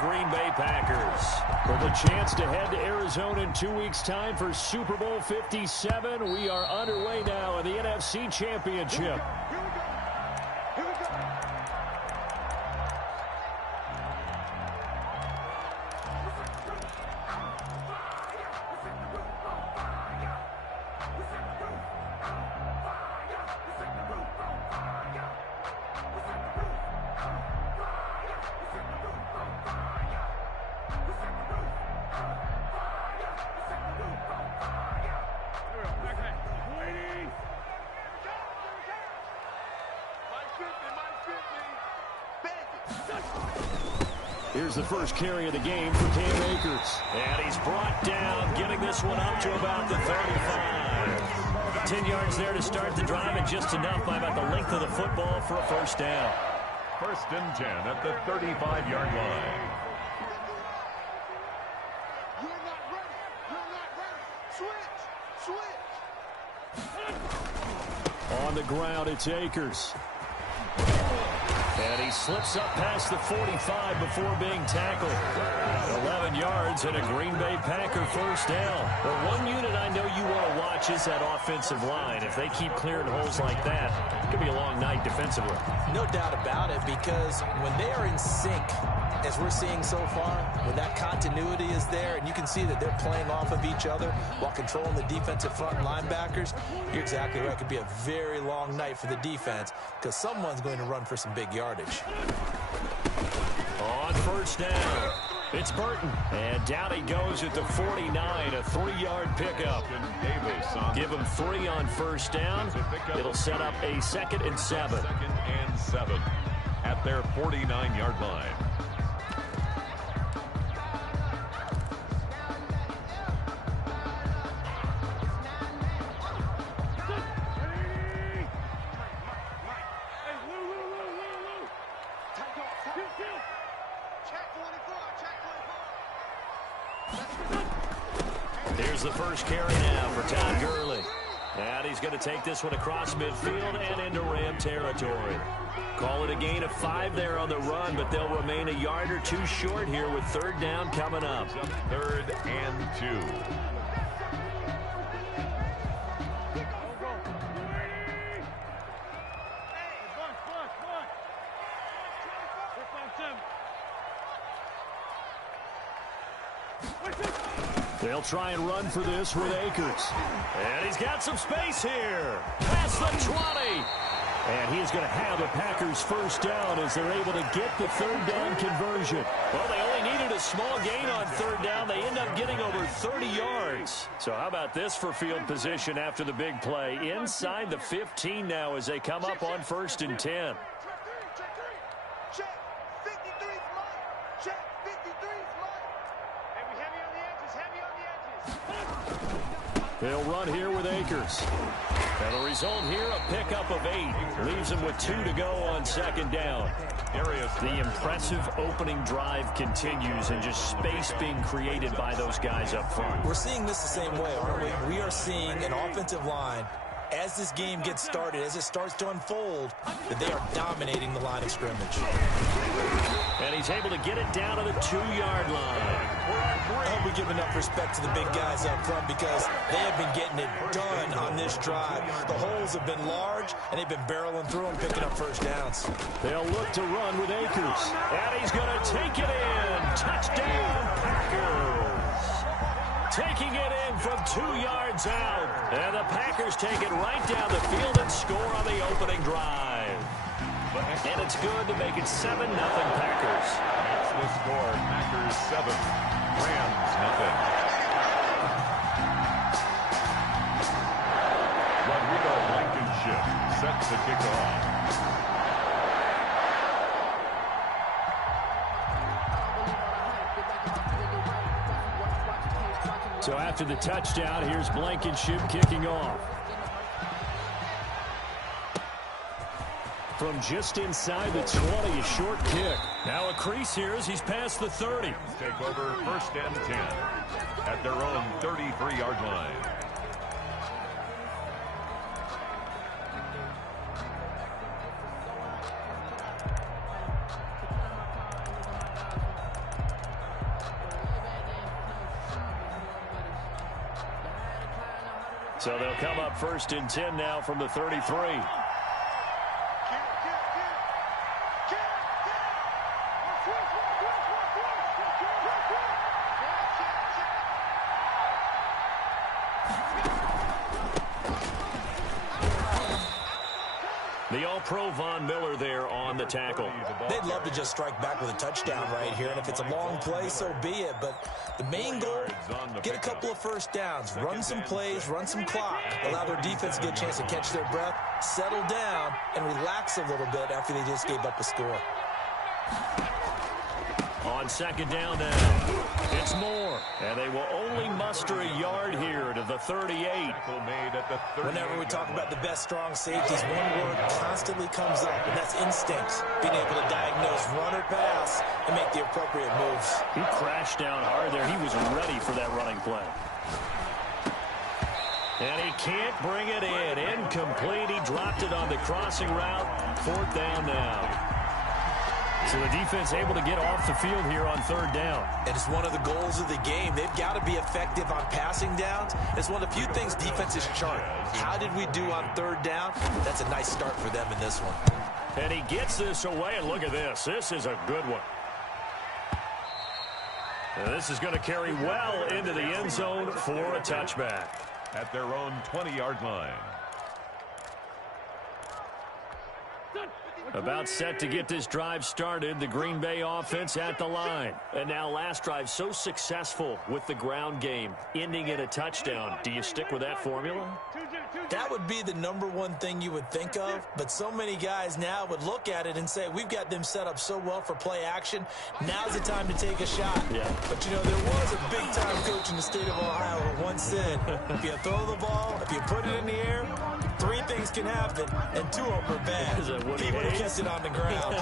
Green Bay Packers. With a chance to head to Arizona in 2 weeks' time for Super Bowl 57, we are underway now in the NFC Championship. Here's the first carry of the game for Cam Akers. And he's brought down, getting this one up to about the 35. 10 yards there to start the drive, and just enough by about the length of the football for a first down. First and 10 at the 35-yard line. You're not ready. You're not ready. Switch. On the ground, it's Akers. And he slips up past the 45 before being tackled. 11 yards and a Green Bay Packer first down. Well, one unit I know you want to watch is that offensive line. If they keep clearing holes like that, it could be a long night defensively. No doubt about it, because when they are in sync, as we're seeing so far, when that continuity is there and you can see that they're playing off of each other while controlling the defensive front linebackers, you're exactly right. It could be a very long night for the defense because someone's going to run for some big yardage. On first down, it's Burton. And down he goes at the 49, a 3-yard pickup. Give him 3 on first down. It'll set up a 2nd and 7. 2nd and 7 at their 49-yard line. Here's the first carry now for Todd Gurley. And he's going to take this one across midfield and into Ram territory. Call it a gain of 5 there on the run, but they'll remain a yard or 2 short here with 3rd down coming up. 3rd and 2. They'll try and run for this with Akers. And he's got some space here. Past the 20. And he's going to have the Packers first down as they're able to get the 3rd down conversion. Well, they only needed a small gain on 3rd down. They end up getting over 30 yards. So how about this for field position after the big play? Inside the 15 now as they come up on 1st and 10. They'll run here with Akers. And the result here, a pickup of 8. Leaves them with 2 to go on 2nd down. The impressive opening drive continues and just space being created by those guys up front. We're seeing this the same way, aren't we? We are seeing an offensive line, as this game gets started, as it starts to unfold, that they are dominating the line of scrimmage. And he's able to get it down to the 2-yard line. I hope we give enough respect to the big guys up front because they have been getting it done on this drive. The holes have been large, and they've been barreling through and picking up first downs. They'll look to run with Akers. And he's going to take it in. Touchdown, Packers. Taking it in from 2 yards out. And the Packers take it right down the field and score on the opening drive. And it's good to make it 7-0 Packers. That's the score. Packers 7, Rams 0. Rodrigo Blankenship set to kick off. So after the touchdown, here's Blankenship kicking off. From just inside the 20, a short kick. Now a crease here as he's past the 30. Take over 1st and 10 at their own 33-yard line. So they'll come up 1st and 10 now from the 33. The All-Pro Von Miller there on the tackle. They'd love to just strike back with a touchdown right here, and if it's a long play, so be it. But the main goal, get a couple of first downs, run some plays, run some clock, allow their defense to get a chance to catch their breath, settle down, and relax a little bit after they just gave up a score. On 2nd down now, it's Moore. And they will only muster a yard here to the 38. Whenever we talk about the best strong safeties, one word constantly comes up, and that's instinct. Being able to diagnose run or pass and make the appropriate moves. He crashed down hard there. He was ready for that running play. And he can't bring it in. Incomplete. He dropped it on the crossing route. 4th down now. So the defense able to get off the field here on 3rd down. And it's one of the goals of the game. They've got to be effective on passing downs. It's one of the few things defenses chart. How did we do on 3rd down? That's a nice start for them in this one. And he gets this away, and look at this. This is a good one. And this is going to carry well into the end zone for a touchback. At their own 20-yard line. About set to get this drive started, the Green Bay offense at the line. And now last drive so successful with the ground game, ending in a touchdown. Do you stick with that formula? That would be the #1 thing you would think of, but so many guys now would look at it and say, we've got them set up so well for play action, now's the time to take a shot. Yeah. But, you know, there was a big-time coach in the state of Ohio who once said, if you throw the ball, if you put it in the air, 3 things can happen, and 2 of them are bad. He would have kept it on the ground.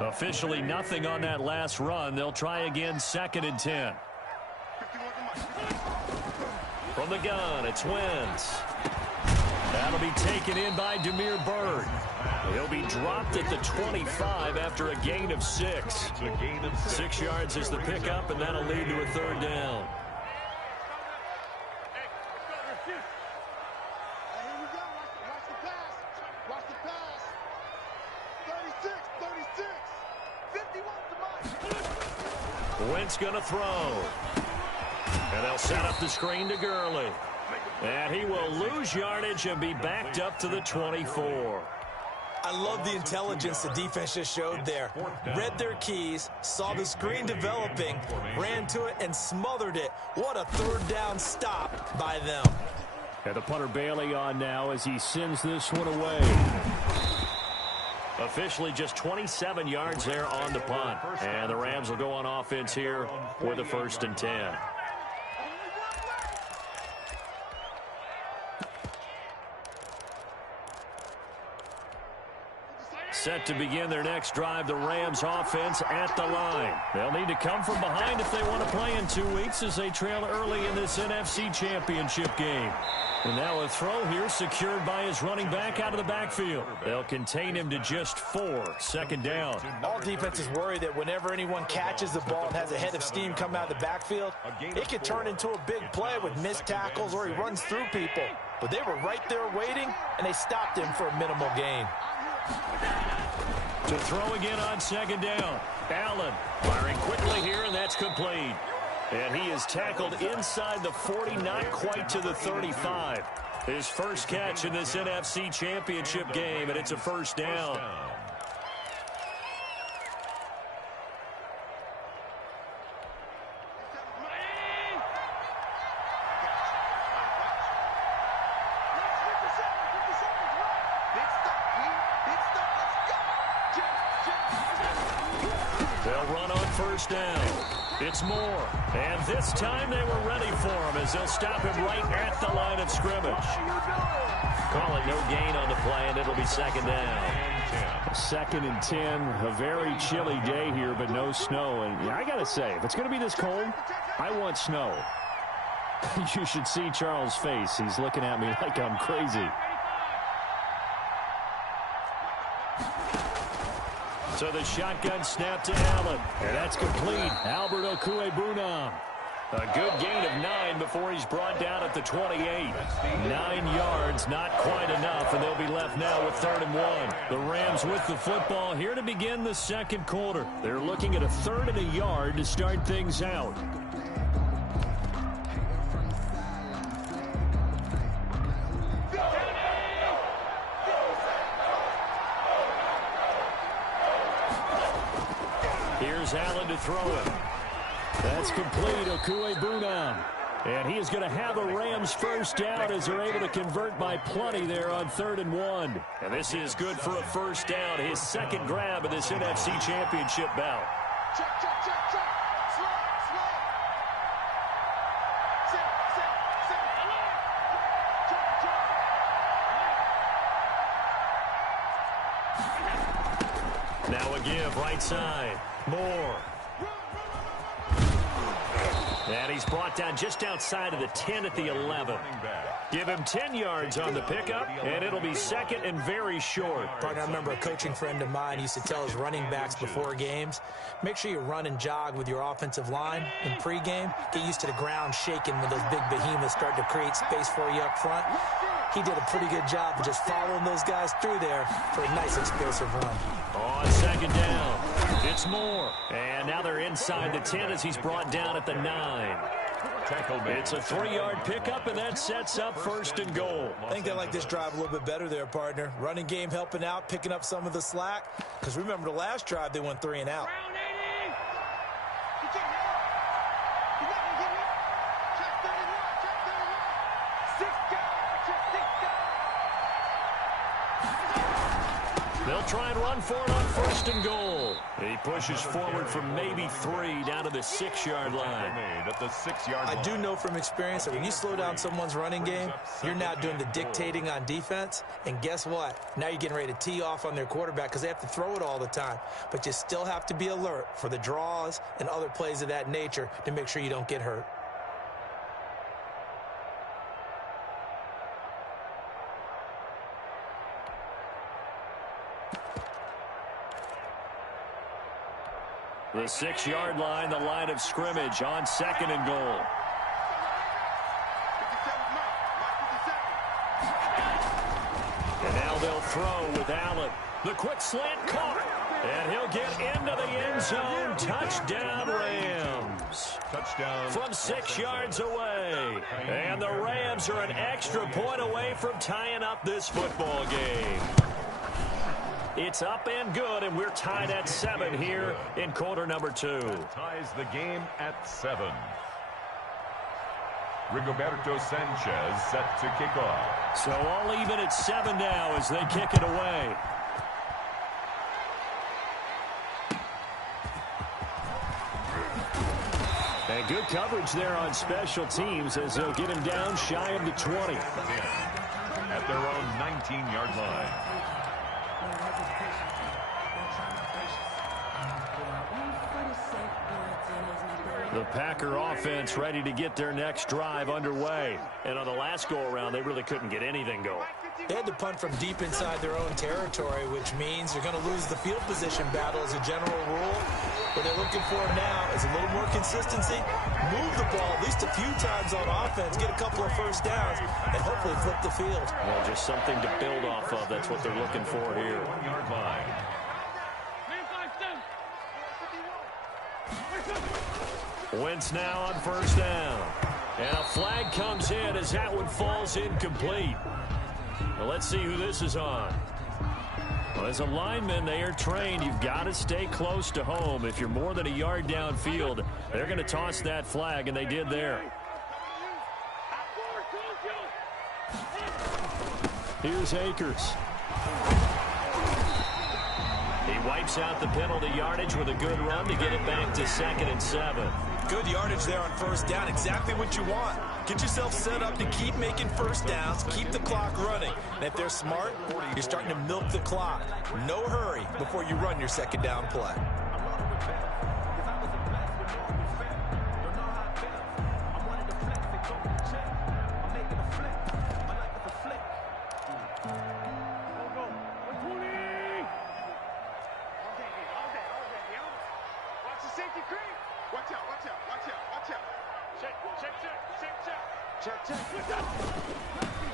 Officially nothing on that last run. They'll try again 2nd and 10. From the gun, it's Wentz. That'll be taken in by Damiere Byrd. He'll be dropped at the 25 after a gain of 6. 6 yards is the pickup, and that'll lead to a 3rd down. Wentz going to throw. And they'll set up the screen to Gurley. And he will lose yardage and be backed up to the 24. I love the intelligence the defense just showed there. Read their keys, saw the screen developing, ran to it, and smothered it. What a 3rd down stop by them. And the punter Bailey on now as he sends this one away. Officially just 27 yards there on the punt. And the Rams will go on offense here with a 1st and 10. Set to begin their next drive, the Rams offense at the line. They'll need to come from behind if they want to play in 2 weeks as they trail early in this NFC Championship game. And now a throw here secured by his running back out of the backfield. They'll contain him to just 4. 2nd down. All defenses worry that whenever anyone catches the ball and has a head of steam come out of the backfield, it could turn into a big play with missed tackles or he runs through people. But they were right there waiting, and they stopped him for a minimal gain. To throw again on 2nd down. Allen firing quickly here, and that's complete. And he is tackled inside the 40, not quite to the 35. His first catch in this NFC Championship game, and it's a 1st down. They'll run on 1st down. It's Moore. And this time they were ready for him as they'll stop him right at the line of scrimmage. Calling no gain on the play, and it'll be 2nd down. 2nd and 10. A very chilly day here, but no snow. And I got to say, if it's going to be this cold, I want snow. You should see Charles' face. He's looking at me like I'm crazy. So the shotgun snap to Allen. And that's complete. Albert Okwuegbunam. A good gain of 9 before he's brought down at the 28. 9 yards, not quite enough, and they'll be left now with 3rd and 1. The Rams with the football here to begin the second quarter. They're looking at a 3rd and a yard to start things out. Here's Allen to throw it. That's complete, Okwuegbunam. And he is going to have a Rams first down as they're able to convert by plenty there on 3rd and 1. And this is good for a first down, his second grab of this NFC Championship bout. Check, check, check, check. Slow, slow. Set, set. Check, check. Now a give, right side. Moore. And he's brought down just outside of the 10 at the 11. Give him 10 yards on the pickup, and it'll be second and very short. Partner, I remember a coaching friend of mine used to tell his running backs before games, make sure you run and jog with your offensive line in pregame. Get used to the ground shaking when those big behemoths start to create space for you up front. He did a pretty good job of just following those guys through there for a nice explosive run. On second down, it's Moore. And now they're inside the 10 as he's brought down at the 9. It's a 3-yard pickup, and that sets up 1st and goal. I think they like this drive a little bit better there, partner. Running game helping out, picking up some of the slack. Because remember the last drive, they went 3 and out. They'll try and run for it on 1st and goal. He pushes forward from maybe 3 down to the 6-yard line. I do know from experience that when you slow down someone's running game, you're now doing the dictating on defense. And guess what? Now you're getting ready to tee off on their quarterback because they have to throw it all the time. But you still have to be alert for the draws and other plays of that nature to make sure you don't get hurt. The 6-yard line, the line of scrimmage on 2nd and goal. And now they'll throw with Allen. The quick slant caught. And he'll get into the end zone. Touchdown, Rams. Touchdown. From 6 yards away. And the Rams are an extra point away from tying up this football game. It's up and good, and we're tied at 7 here in quarter number 2. Ties the game at 7. Rigoberto Sanchez set to kick off. So all even at 7 now as they kick it away. And good coverage there on special teams as they'll get him down shy of the 20. At their own 19-yard line. The Packer offense ready to get their next drive underway. And on the last go-around, they really couldn't get anything going. They had to punt from deep inside their own territory, which means you're going to lose the field position battle as a general rule. What they're looking for now is a little more consistency, move the ball at least a few times on offense, get a couple of first downs, and hopefully flip the field. Well, just something to build off of. That's what they're looking for here. 1-yard line. Wentz now on 1st down. And a flag comes in as that one falls incomplete. Well, let's see who this is on. Well, as a lineman, they are trained. You've got to stay close to home. If you're more than a yard downfield, they're going to toss that flag, and they did there. Here's Akers. He wipes out the penalty yardage with a good run to get it back to 2nd and 7. Good yardage there on 1st down. Exactly what you want. Get yourself set up to keep making first downs, keep the clock running. And if they're smart, you're starting to milk the clock. No hurry before you run your 2nd down play.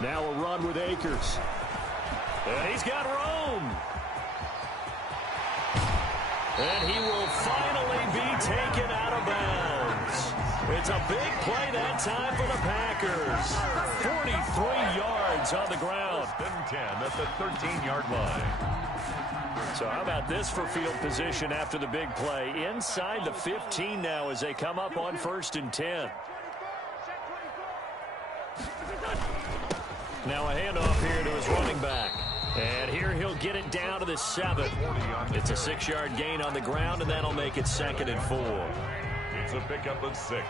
Now a run with Akers. And he's got room. And he will finally be taken out of bounds. It's a big play that time for the Packers. 43 yards on the ground. First and 10 at the 13-yard line. So how about this for field position after the big play? Inside the 15 now as they come up on 1st and 10. Now a handoff here to his running back. And here he'll get it down to the 7. It's a 6-yard gain on the ground, and that'll make it 2nd and 4. It's a pickup of 6.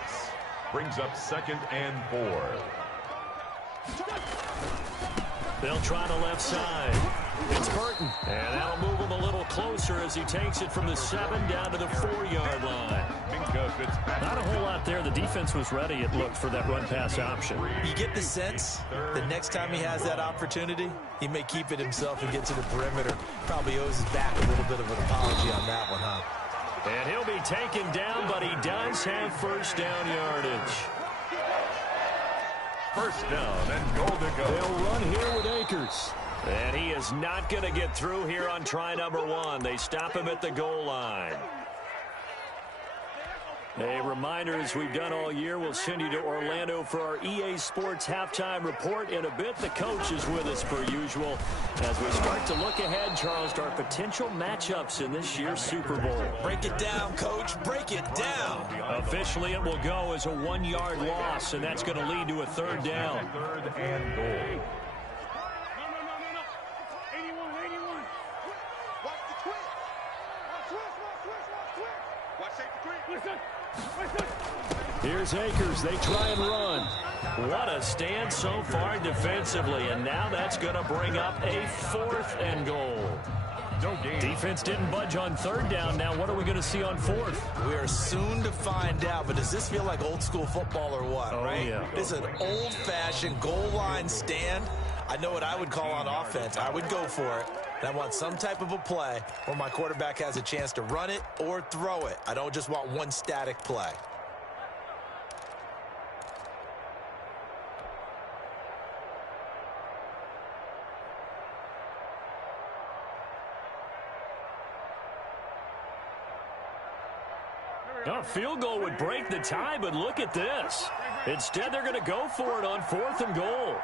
Brings up 2nd and 4. They'll try the left side. It's Burton. And that'll move him a little closer as he takes it from the 7 down to the 4-yard line. Not a whole lot there. The defense was ready, it looked, for that run-pass option. You get the sense the next time he has that opportunity, he may keep it himself and get to the perimeter. Probably owes his back a little bit of an apology on that one, huh? And he'll be taken down, but he does have first down yardage. First down and goal to go. They'll run here with Akers. And he is not going to get through here on try number 1. They stop him at the goal line. A reminder, as we've done all year, we'll send you to Orlando for our EA Sports halftime report in a bit. The coach is with us per usual as we start to look ahead, Charles, to our potential matchups in this year's Super Bowl. Break it down, Coach. Break it down. Officially, it will go as a 1-yard loss, and that's going to lead to a 3rd down. 3rd and goal. Here's Akers. They try and run. What a stand so far defensively, and now that's going to bring up a 4th and goal. Defense didn't budge on 3rd down. Now what are we going to see on 4th? We are soon to find out, but does this feel like old school football or what, right? Yeah. This is an old-fashioned goal line stand. I know what I would call on offense. I would go for it. And I want some type of a play where my quarterback has a chance to run it or throw it. I don't just want one static play. A field goal would break the tie, but look at this. Instead, they're going to go for it on 4th and goal.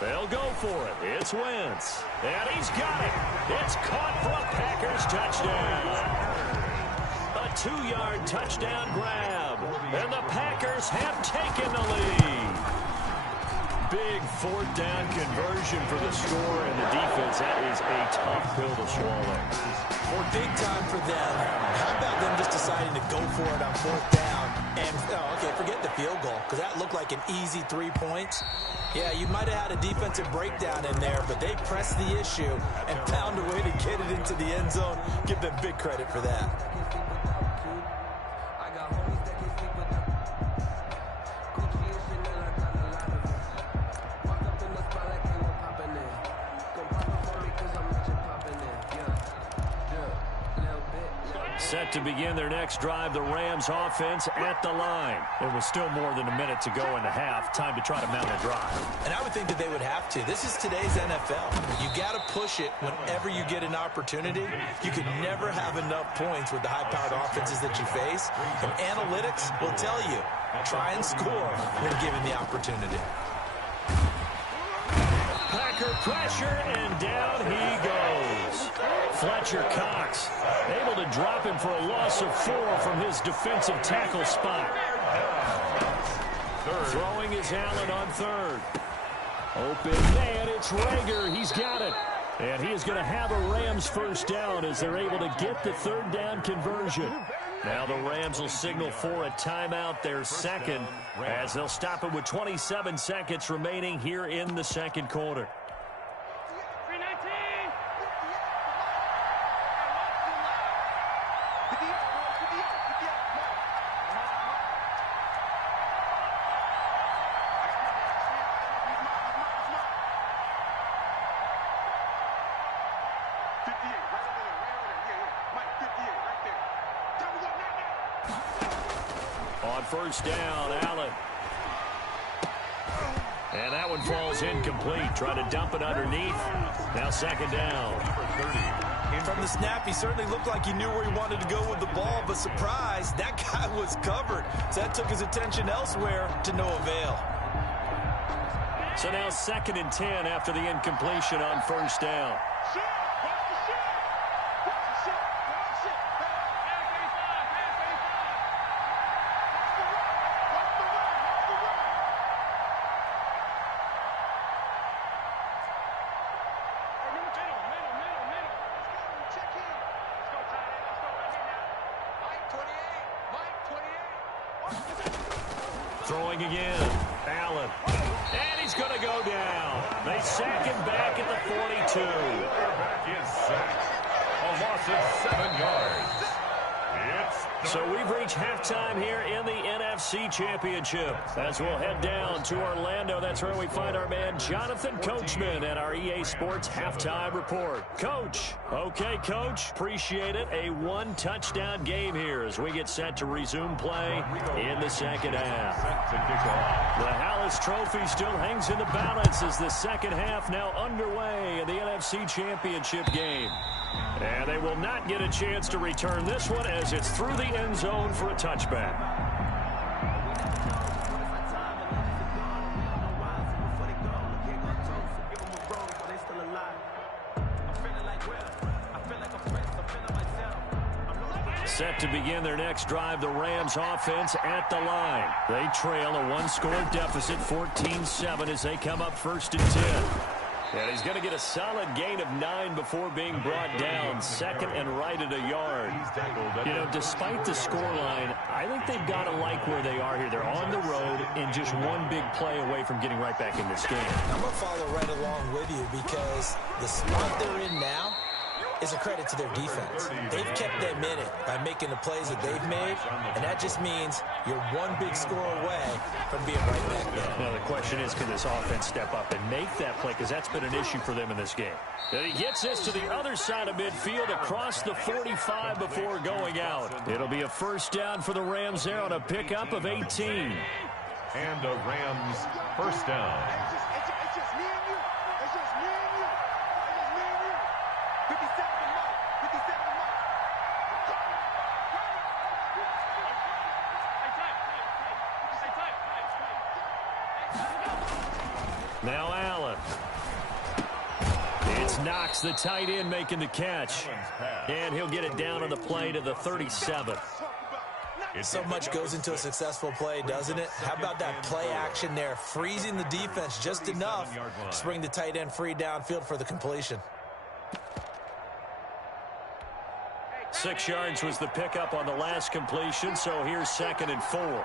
They'll go for it. It's Wentz. And he's got it. It's caught for a Packers touchdown. A 2-yard touchdown grab. And the Packers have taken the lead. Big 4th down conversion for the score, and the defense, that is a tough pill to swallow. Or big time for them. How about them just deciding to go for it on 4th down? And, okay, forget the field goal, because that looked like an easy 3 points. Yeah, you might have had a defensive breakdown in there, but they pressed the issue and found a way to get it into the end zone. Give them big credit for that. Set to begin their next drive, the Rams offense at the line. It was still more than a minute to go in the half. Time to try to mount a drive. And I would think that they would have to. This is today's NFL. You got to push it whenever you get an opportunity. You can never have enough points with the high-powered offenses that you face. And analytics will tell you, try and score when given the opportunity. Packer pressure, and down he goes. Fletcher Cox able to drop him for a loss of 4 from his defensive tackle spot. Throwing is Allen on 3rd. Open man, it's Rager. He's got it. And he is going to have a Rams first down as they're able to get the third down conversion. Now the Rams will signal for a timeout, their second, as they'll stop it with 27 seconds remaining here in the second quarter. On first down, Allen. And that one falls incomplete. Trying to dump it underneath. Now second down. From the snap, he certainly looked like he knew where he wanted to go with the ball, but surprise, that guy was covered. So that took his attention elsewhere to no avail. So now 2nd and 10 after the incompletion on first down. Throwing again, Allen, and he's going to go down. They sack him back at the 42. Quarterback is sacked. A loss of 7 yards. So we've reached halftime here in the NFC Championship. As we'll head down to Orlando, that's where we find our man Jonathan Coachman at our EA Sports Halftime Report. Coach, okay, Coach, appreciate it. A 1-touchdown game here as we get set to resume play in the second half. The Hallis Trophy still hangs in the balance as the second half now underway in the NFC Championship game. And they will not get a chance to return this one as it's through the end zone for a touchback. Set to begin their next drive, the Rams offense at the line. They trail a 1-score deficit, 14-7 as they come up 1st and 10. And he's going to get a solid gain of 9 before being brought down. 2nd and right at a yard. You know, despite the scoreline, I think they've got to like where they are here. They're on the road and just one big play away from getting right back in this game. I'm going to follow right along with you because the spot they're in now is a credit to their defense. They've kept them in it by making the plays that they've made, and that just means you're one big score away from being right back there. Now, the question is, can this offense step up and make that play? Because that's been an issue for them in this game. And he gets this to the other side of midfield across the 45 before going out. It'll be a first down for the Rams there on a pickup of 18. And a Rams first down. It's just me and you. It's just me and you. It's just me and you. 57 to Mike. 57 to Mike. Now Allen. It's Knox, the tight end, making the catch. And he'll get it down on the play to the 37. So much goes into a successful play, doesn't it? How about that play action there, freezing the defense just enough to bring the tight end free downfield for the completion. 6 yards was the pickup on the last completion, so here's 2nd and 4.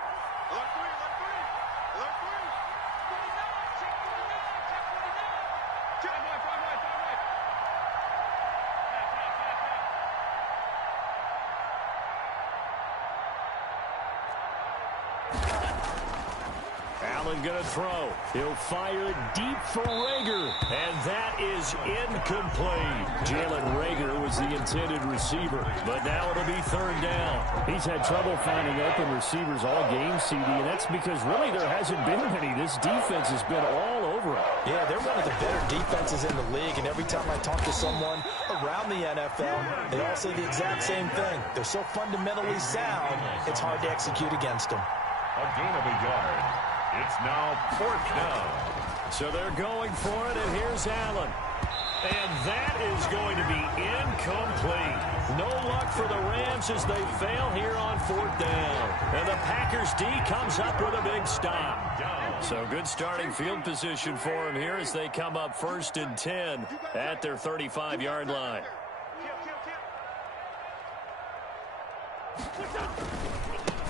Going to throw. He'll fire deep for Rager, and that is incomplete. Jalen Rager was the intended receiver, but now it'll be 3rd down. He's had trouble finding open receivers all game, CD, and that's because really there hasn't been many. This defense has been all over it. Yeah, they're one of the better defenses in the league, and every time I talk to someone around the NFL, they all say the exact same thing. They're so fundamentally sound, it's hard to execute against them. A gain of a yard. It's now 4th down. So they're going for it, and here's Allen. And that is going to be incomplete. No luck for the Rams as they fail here on 4th down. And the Packers D comes up with a big stop. So good starting field position for him here as they come up 1st and 10 at their 35-yard line.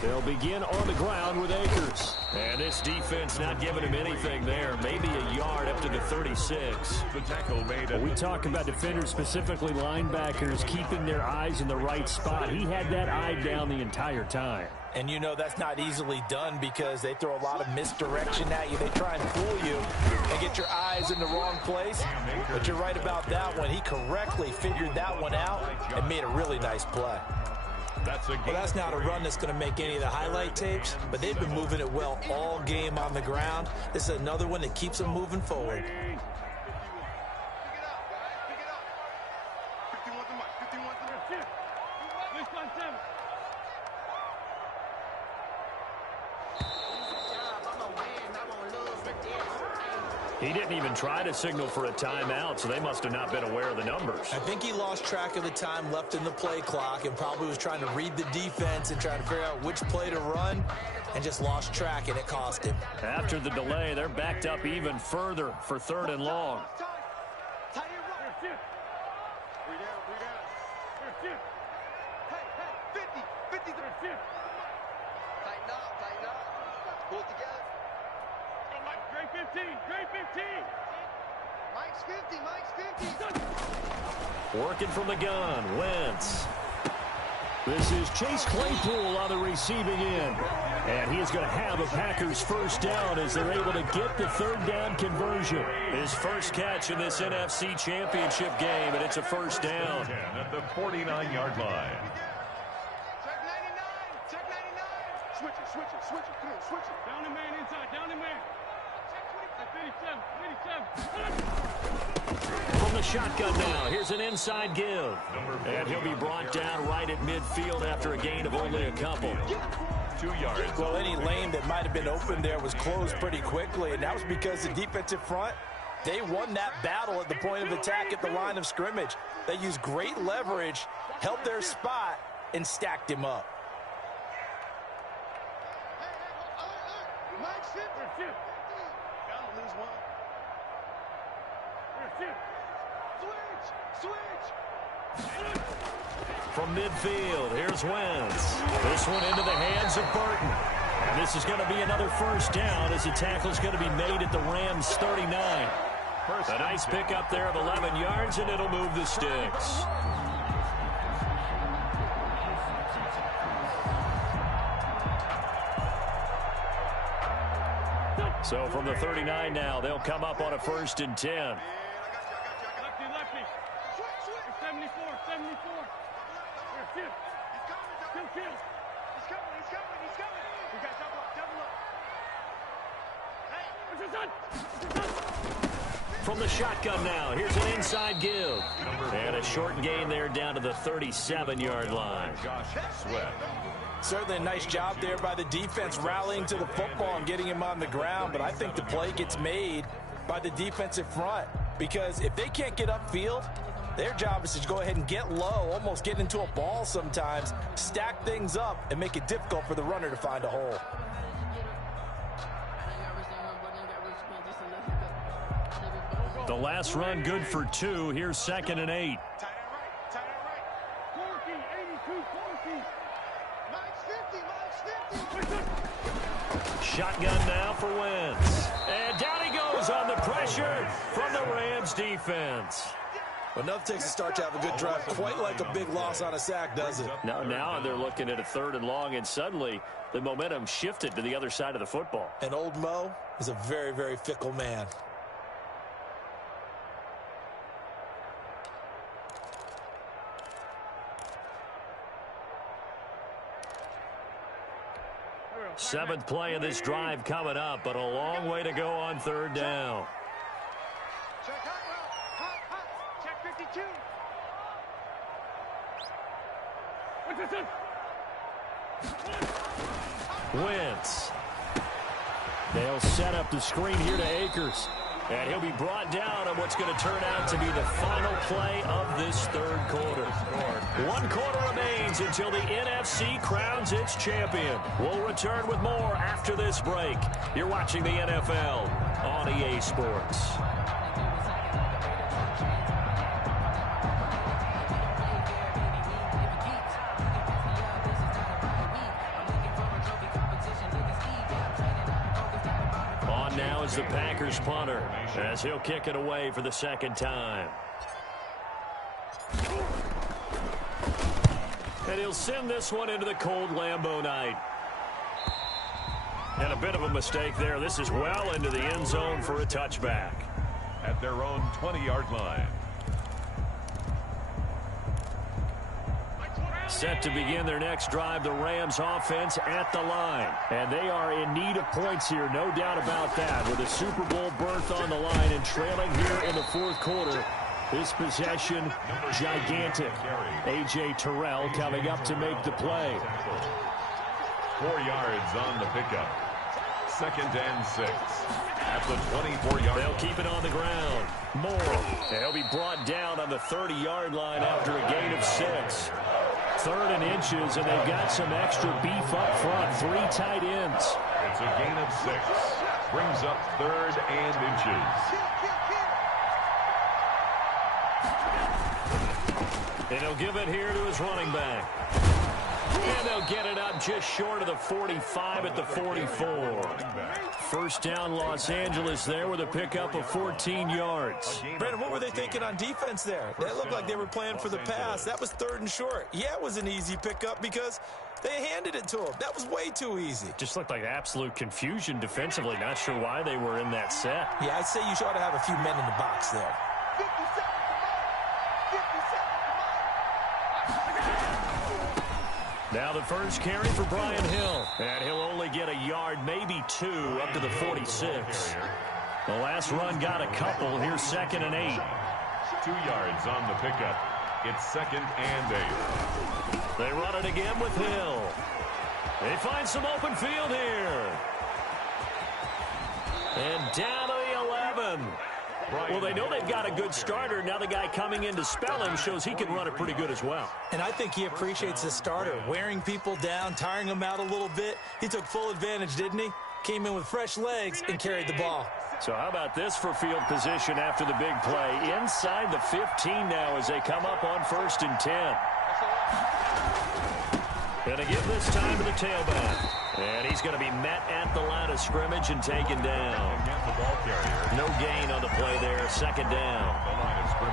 They'll begin on the ground with Akers. And this defense not giving him anything there. Maybe a yard up to the 36. The tackle made. Well, we talk about defenders, specifically linebackers, keeping their eyes in the right spot. He had that eye down the entire time. And you know that's not easily done because they throw a lot of misdirection at you. They try and fool you and get your eyes in the wrong place. But you're right about that one. He correctly figured that one out and made a really nice play. Well, that's not a run that's going to make any of the highlight tapes, but they've been moving it well all game on the ground. This is another one that keeps them moving forward. He didn't even try to signal for a timeout, so they must have not been aware of the numbers. I think he lost track of the time left in the play clock and probably was trying to read the defense and trying to figure out which play to run and just lost track, and it cost him. After the delay, they're backed up even further for 3rd and long. Working from the gun, Wentz. This is Chase Claypool on the receiving end. And he is going to have a Packers first down as they're able to get the 3rd down conversion. His first catch in this NFC Championship game, and it's a first down. At the 49-yard line. Check 99. Check 99. Switch it. Come on, switch it. Down the man inside. Down the man. Check 27. From the shotgun now, here's an inside give. And he'll be brought down right at midfield after a gain of only a couple. 2 yards. Well, any lane that might have been open there was closed pretty quickly, and that was because the defensive front, they won that battle at the point of attack at the line of scrimmage. They used great leverage, held their spot, and stacked him up. Mike's 50. Gotta lose one. Switch. From midfield, here's Wentz. This one into the hands of Burton. And this is going to be another first down as the tackle's going to be made at the Rams' 39. A nice pickup there of 11 yards, and it'll move the sticks. So from the 39 now, they'll come up on a 1st and 10. Lefty. 74. He's coming. We got double up. From the shotgun now, here's an inside give. And a short gain there down to the 37-yard line. Josh Sweat. Certainly a nice job there by the defense rallying to the football and getting him on the ground, but I think the play gets made by the defensive front because if they can't get upfield, their job is to go ahead and get low, almost get into a ball sometimes, stack things up, and make it difficult for the runner to find a hole. The last run good for 2. Here's 2nd and 8. Tight end right. Corky, 82, Corky. Mike's 50. Shotgun now for Wentz. And down he goes on the pressure from the Rams defense. Well, enough takes a start to have a good drive, quite like a big loss on a sack, does it? Now they're looking at a 3rd and long, and suddenly the momentum shifted to the other side of the football. And old Mo is a very, very fickle man. Seventh play of this drive coming up, but a long way to go on 3rd down. Check hot. Check 52. Wentz. They'll set up the screen here to Akers. And he'll be brought down on what's going to turn out to be the final play of this third quarter. 1 quarter remains until the NFC crowns its champion. We'll return with more after this break. You're watching the NFL on EA Sports. Now is the Packers punter as he'll kick it away for the second time. And he'll send this one into the cold Lambeau night. And a bit of a mistake there. This is well into the end zone for a touchback. At their own 20-yard line. Set to begin their next drive, the Rams offense at the line. And they are in need of points here, no doubt about that. With a Super Bowl berth on the line and trailing here in the fourth quarter. This possession, gigantic. A.J. Terrell coming up to make the play. 4 yards on the pickup. 2nd and 6. At the 24-yard line. They'll keep it on the ground. Moore. And he'll be brought down on the 30-yard line after a gain of 6. 3rd and inches, and they've got some extra beef up front. 3 tight ends. It's a gain of 6. Brings up 3rd and inches. And he'll give it here to his running back. And they'll get it up just short of the 45 at the 44. First down, Los Angeles there with a pickup of 14 yards. Brandon, what were they thinking on defense there? They looked like they were playing for the pass. That was 3rd and short. Yeah, it was an easy pickup because they handed it to him. That was way too easy. Just looked like absolute confusion defensively. Not sure why they were in that set. Yeah, I'd say you ought to have a few men in the box there. 50 seconds. 50 seconds. Now the first carry for Brian Hill. And he'll only get a yard, maybe 2, up to the 46. The last run got a couple. Here's 2nd and 8. 2 yards on the pickup. It's 2nd and 8. They run it again with Hill. They find some open field here. And down to the 11. Well, they know they've got a good starter. Now the guy coming in to spell him shows he can run it pretty good as well. And I think he appreciates the starter, wearing people down, tiring them out a little bit. He took full advantage, didn't he? Came in with fresh legs and carried the ball. So how about this for field position after the big play? Inside the 15 now as they come up on 1st and 10. Going to give this time to the tailback. And he's going to be met at the line of scrimmage and taken down. No gain on the play there. 2nd down.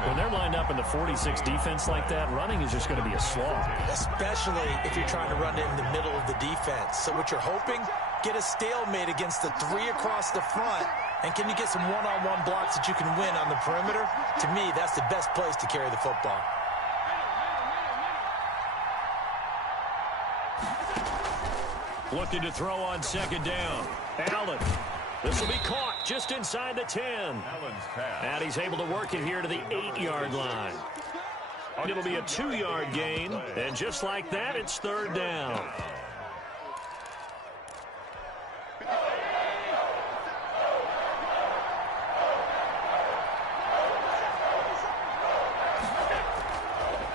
When they're lined up in the 46 defense like that, running is just going to be a slog. Especially if you're trying to run it in the middle of the defense. So what you're hoping, get a stalemate against the 3 across the front. And can you get some one-on-one blocks that you can win on the perimeter? To me, that's the best place to carry the football. Looking to throw on 2nd down. Allen. This will be caught just inside the 10. And he's able to work it here to the 8-yard line. It'll be a 2-yard gain. And just like that, it's 3rd down.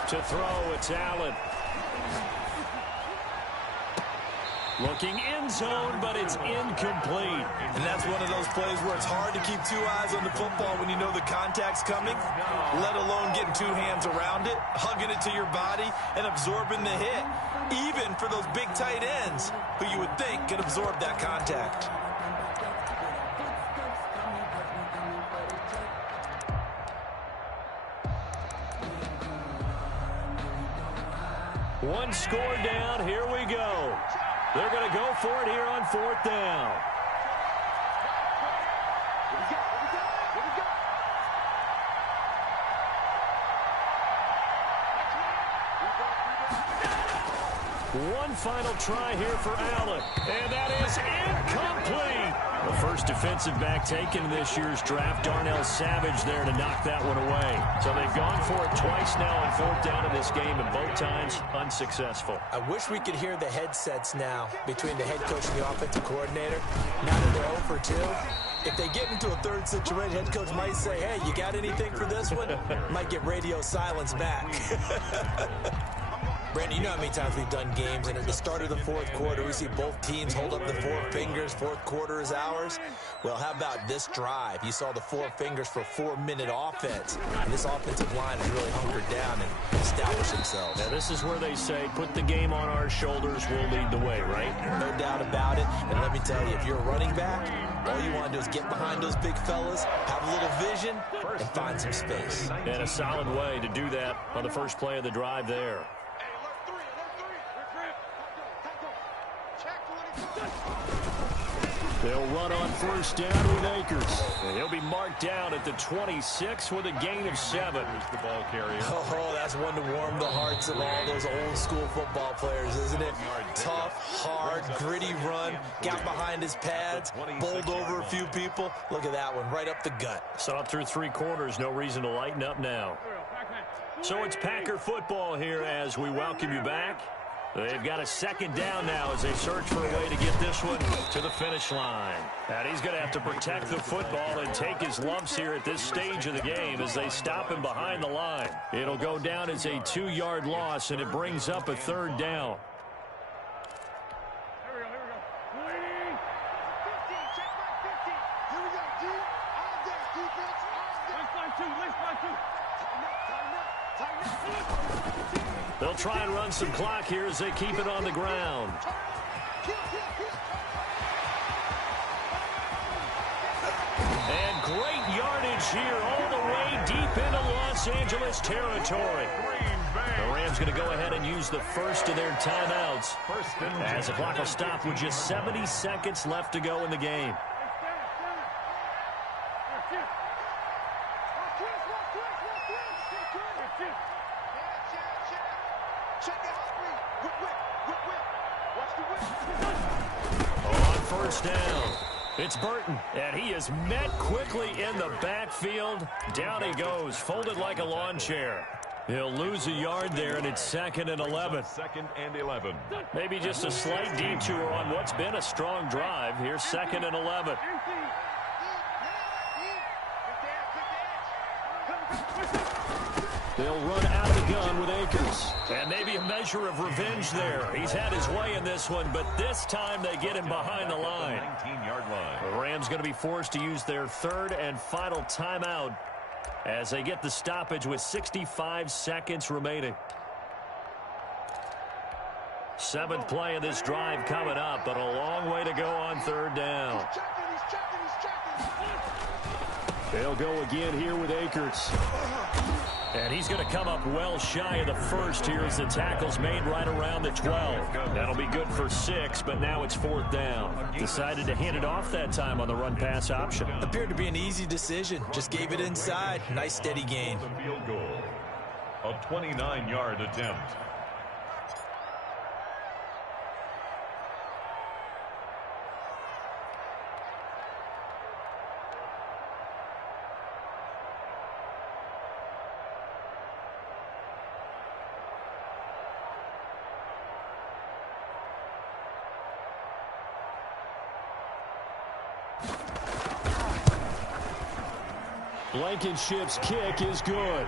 To throw, it's Allen. Looking end zone, but it's incomplete. And that's one of those plays where it's hard to keep 2 eyes on the football when you know the contact's coming, let alone getting 2 hands around it, hugging it to your body, and absorbing the hit, even for those big tight ends who you would think could absorb that contact. One score down. Here we go. They're going to go for it here on 4th down. One final try here for Allen. And that is incomplete. The first defensive back taken in this year's draft, Darnell Savage, there to knock that one away. So they've gone for it twice now on 4th down in this game, and both times unsuccessful. I wish we could hear the headsets now between the head coach and the offensive coordinator. Now that they're 0 for 2, if they get into a third situation, head coach might say, hey, you got anything for this one? Might get radio silence back. Brandon, you know how many times we've done games, and at the start of the fourth quarter, we see both teams hold up the four fingers, fourth quarter is ours. Well, how about this drive? You saw the four fingers for 4-minute offense, and this offensive line has really hunkered down and established themselves. Now, this is where they say, put the game on our shoulders, we'll lead the way, right? No doubt about it, and let me tell you, if you're a running back, all you want to do is get behind those big fellas, have a little vision, and find some space. And a solid way to do that on the first play of the drive there. They'll run on first down with Akers. And he'll be marked down at the 26 with a gain of 7. The ball carrier. Oh, that's one to warm the hearts of all those old school football players, isn't it? Tough, hard, gritty run. Got behind his pads, bowled over a few people. Look at that one, right up the gut. Saw it through 3 quarters. No reason to lighten up now. So it's Packer football here as we welcome you back. They've got a second down now as they search for a way to get this one to the finish line. And he's going to have to protect the football and take his lumps here at this stage of the game as they stop him behind the line. It'll go down as a 2-yard loss, and it brings up a 3rd down. Here we go. 20. 15, check back 15. Here we go, D. All day, defense, all day. Let's find two. Tighten up. They'll try and run some clock here as they keep it on the ground. And great yardage here all the way deep into Los Angeles territory. The Rams going to go ahead and use the first of their timeouts as the clock will stop with just 70 seconds left to go in the game. On first down, it's Burton, and he is met quickly in the backfield. Down he goes, folded like a lawn chair. He'll lose a yard there, and it's 2nd and 11. 2nd and 11. Maybe just a slight detour on what's been a strong drive. Here's 2nd and 11. They'll run out of the gun with Akers. And maybe a measure of revenge there. He's had his way in this one, but this time they get him behind the line. 19-yard line. The Rams going to be forced to use their 3rd and final timeout as they get the stoppage with 65 seconds remaining. 7th play of this drive coming up, but a long way to go on 3rd down. They'll go again here with Akers. And he's going to come up well shy of the first here as the tackle's made right around the 12. That'll be good for 6, but now it's 4th down. Decided to hand it off that time on the run-pass option. Appeared to be an easy decision. Just gave it inside. Nice steady gain. The field goal. A 29-yard attempt. Blankenship's kick is good.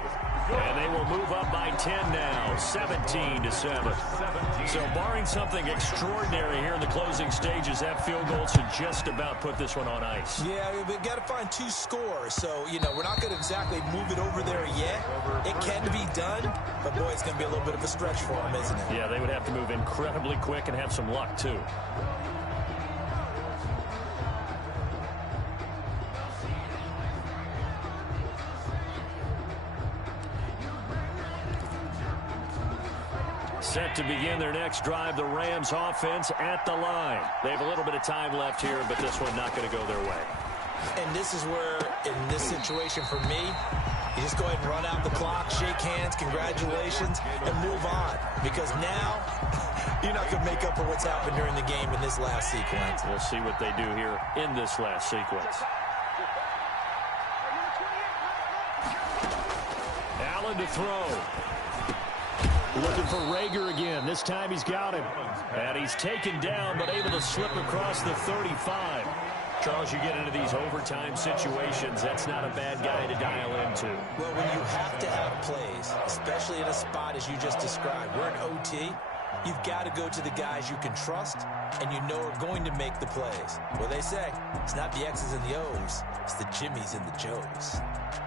And they will move up by 10 now, 17-7. So barring something extraordinary here in the closing stages, that field goal should just about put this one on ice. Yeah, we've got to find 2 scores. So, we're not going to exactly move it over there yet. It can be done, but boy, it's going to be a little bit of a stretch for them, isn't it? Yeah, they would have to move incredibly quick and have some luck, too. Set to begin their next drive, the Rams offense at the line. They have a little bit of time left here, but this one not going to go their way. And this is where, in this situation for me, you just go ahead and run out the clock, shake hands, congratulations, and move on. Because now, you're not going to make up for what's happened during the game in this last sequence. We'll see what they do here in this last sequence. Allen to throw. Looking for Rager again. This time he's got him. And he's taken down, but able to slip across the 35. Charles, you get into these overtime situations, that's not a bad guy to dial into. Well, when you have to have plays, especially in a spot as you just described, we're in OT, you've got to go to the guys you can trust and you know are going to make the plays. Well, they say it's not the X's and the O's, it's the Jimmies and the Joes.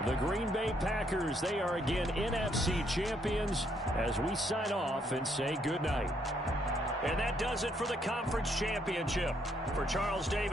The Green Bay Packers, they are again NFC champions as we sign off and say goodnight. And that does it for the conference championship. For Charles Davis.